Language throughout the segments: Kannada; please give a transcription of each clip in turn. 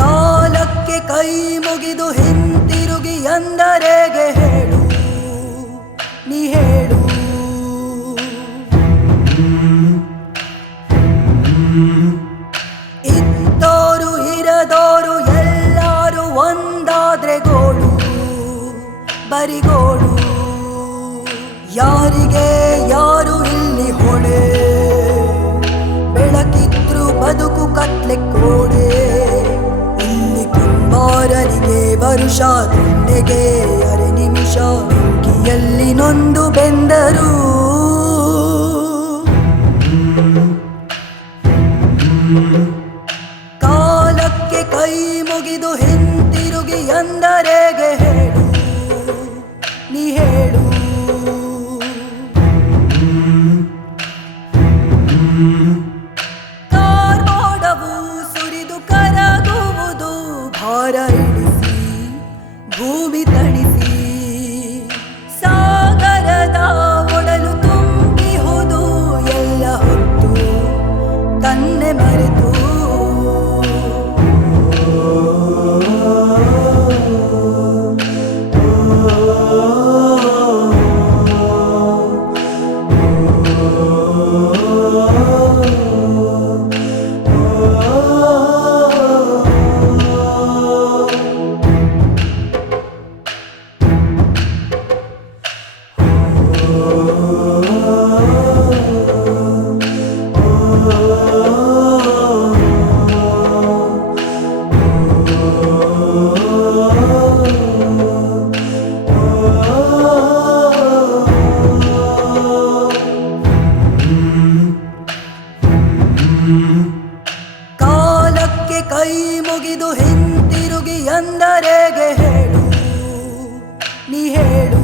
ಕಾಲಕ್ಕೆ ಕೈ ಮುಗಿದು ಹಿಂತಿರುಗಿ ಎಂದರೆಗೆ ಹೇಳು, ನೀ ಹೇಳು. ಇದ್ದೋರು ಇರದೋರು ಎಲ್ಲರೂ ಒಂದಾದ್ರೆ ಗೋಳು, ಬರಿಗೋಳು. ಯಾರಿಗೆ ಯಾರು ಇಲ್ಲಿ ಹೊಣೆ, ಬೆಳಕಿದ್ರು ಬದುಕು ಕತ್ಲೆ ಕೋಡೆ. ಇಲ್ಲಿ ಕುಂಬಾರನಿಗೆ ವರುಷ, ದುಂಡೆಗೆ ಅರೆ ನಿಮಿಷ. ಬೆಂಕಿಯಲ್ಲಿ ನೊಂದು ಬೆಂದರು ಕಾಲಕ್ಕೆ ಕೈ ಮುಗಿದು ಹಿಂತಿರುಗಿ ಎಂದರೆಗೆ ಹೇಳು, ನೀ ಹೇಳು. ಕಾರ್ಮೋಡವು ಸುರಿದು ಕರಗುವುದು, ಭಾರ ಇಳಿಸಿ ಭೂಮಿ ತಣಿಸಿ. ಸಾಗರದ ಒಡಲು ತುಂಬಿಹುದು ಎಲ್ಲ ಹೊತ್ತು ಕನ್ನೆ ಮರೆತು. ಕಾಲಕ್ಕೆ ಕೈ ಮುಗಿದು ಹಿಂತಿರುಗಿ ಎಂದರೆಗೆ ಹೇಳು, ನೀ ಹೇಳು.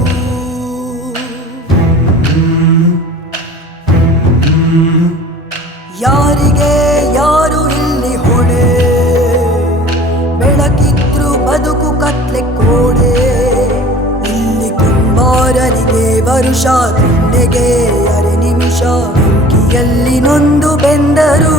ಯಾರಿಗೆ ಯಾರು ಇಲ್ಲಿ ಹೊಣೆ, ಬೆಳಕಿದ್ರು ಬದುಕು ಕತ್ಲೆ ಕೋಡೆ. ಇಲ್ಲಿ ಕುಂಬಾರನಿಗೆ ವರುಷ, ದುಂಡೆಗೆ ಅರೆ ನಿಮಿಷ. ಬೆಂಕಿಯಲ್ಲಿ ನೊಂದು ಬೆಂದರು